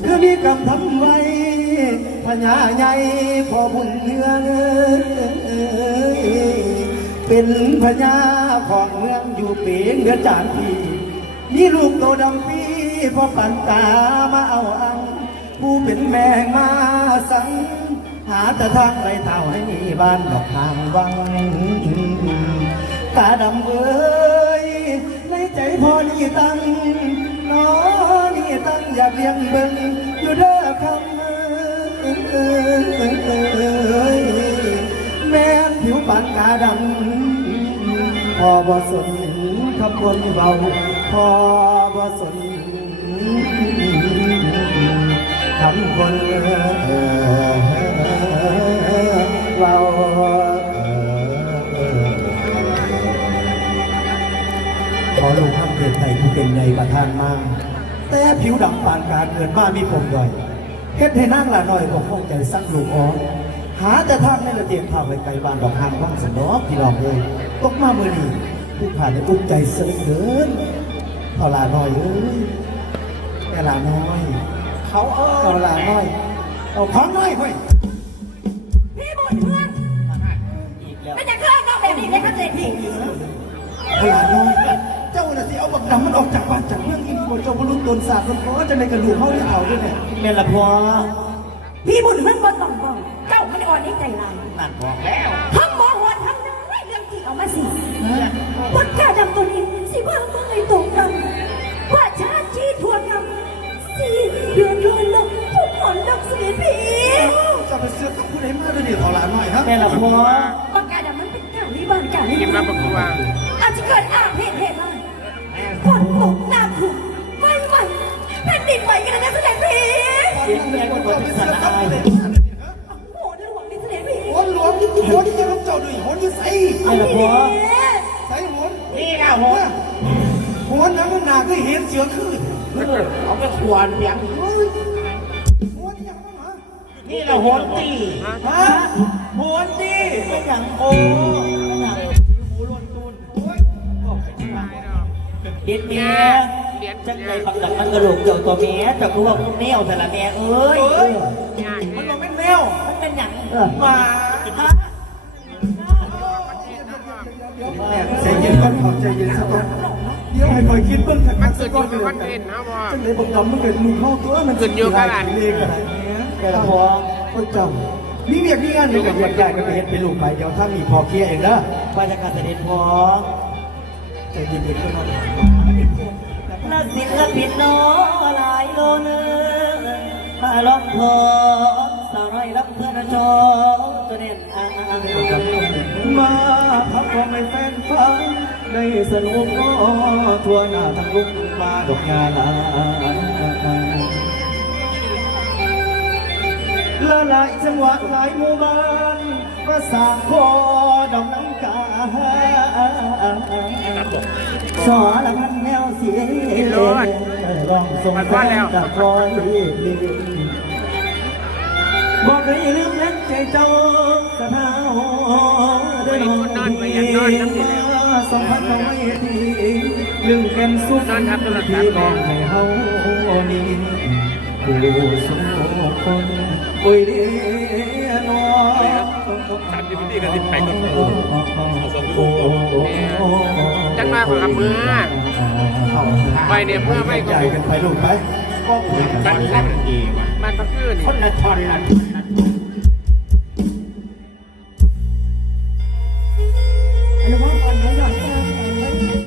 เคือมีกำทำไว้พญาใหญ่พอบุญเนื้อเป็นพญาของเมืองอยู่เปียงเดือจานพีนี่ลูกโตดำปีพอปันตามาเอาอัน ผู้เป็นแม่มาสัง หาแต่ทางไรเท่าให้มีบ้านดอกทางวังตาดำเอ้ยในใจพอนี่ตั้งน้อง ตั้งอยากเลี้ยงเบิ่งอยู่เด้อคำแม่ผิวปานกาดำพอบ่สนคำคนเบาพอบ่สนคำคนเบาขอลงคำเกิดใจผู้เป็นในประทานมาก ผิวดำปานการเกิดมามีผมย่อยเฮ็ดให้นั่งละหน่อยบอกคงใจสักลูกอ้อหาแต่ทางในระเตียงข้าวไปไกลบ้านดอกหางว่างสนอกพี่น้องเลยตกมาเมื่อนี้ผู้ผ่านได้อุ่นใจเสยเกินเอาลาน้อยเอ้ยแม่ลาน้อย เขาเออเอาลาน้อยเอาของน้อยเว้ยพี่บุญเพื่อนไม่จะเคลื่อนก็แบบนี้เลยครับเศรษฐีเอาลาน้อยเจ้า น่ะสิเอาบักดำมันออกจากบ้านจากเมืองอีกคนเจ้าบรรลุตนศาสตร์มันเพราะว่าจะในกระดูกเขาที่เขาด้วยเนี่ยแม่ละพอพี่บุญเพื่อนบ่ต้องบอกเจ้ามันอ่อนนี้ใจร้ายนั่นบอกแล้วทั้งหมอหัวทั้งน้อยเรื่องที่เอามาสิบนกาดำตัวนี้สิว่าเมื่อไงตกดำว่าชาติที่ทวนดำสี่เดือนเดือนละทุกคนดำเสด็จพี่จะไปเสื้อกับผู้ใดมาด้วยเนี่ยเอาลาน้อยครับแม่ละพอปากกาดำมันเป็นการวิบานการวิกินบามานประกวดอาจจะเกิดอาเพศเหตุร้าย ฝนตกน้ำท่วมไฟไหม้แผ่นดินไหวกันนะเสด็จพี่แม่ก็บอกที่สันอายโหนหลวงนี่เสด็จพี่โหนหลวงนี่โหนที่จะรับเจ้าด้วยโหนที่ใส่แม่ละพอใส่โหนนี่นะโหโหนนะมันหนาก็เห็นเสือขึ้นเอาไปขวานเพียงเฮ้ยโหนยังไงฮะนี่ละโหนตีฮะโหนดิไม่อย่างโอ้ เด็ดเมียจังไรบักดักมันกระโหลกเจ้าตัวเมียแต่กูว่ากูแนวแต่ละแม่เอ้ยเฮ้ยมันบอกเป็นแมวมันเป็นอย่างหมาใจเย็นก่อนขอใจเย็นสักก่อนเดี๋ยวให้คอยคิดเบิ่งกันมันเกิดอยู่กับคอนเทนต์นะพ่อจังเลยบอกดำมันเกิดลูกเข้าตัวมันเกิดอยู่กับหลานเล็กอะไรนี้ยแต่ละพอก็จำมีเวียกมีงานอยู่กับเวียกใหญ่ก็ไปเฮ็ดเป็นลูกไปเดี๋ยวถ้ามีพอเคลียร์เองนะว่าจะการเสด็จพอ ใจเย็นๆก็มาน่าศิลปินน้อหลายโลนึงมาลองพอสาวน้อยรับเพื่อนโชว์ตัวเด่นอ่างมาพักความให้แฟนฟังได้สนุกทั่วหน้าทั้งลุกมาดอกงานละลายจังหวะหลายหมู่บ้านประสาทคอดอกน้ำกา สอละพันแนวเสียงร้องส่งแฟนจากคอยลืมบอกให้ลืมเล่นใจเจ้าสะเท้าเดินหอนที่สองพันเอาไว้ทีลืมแก้มสุดที่มองให้เฮานี่ผู้สุคนโอ้ยเดียนอ สามสิบปีกับสิบแปดก็โอ้จังมาของมือไปเนี่ยเพื่อไม่ใหญ่กันไปลูกไปบันบันตะคืนคนละทอนละ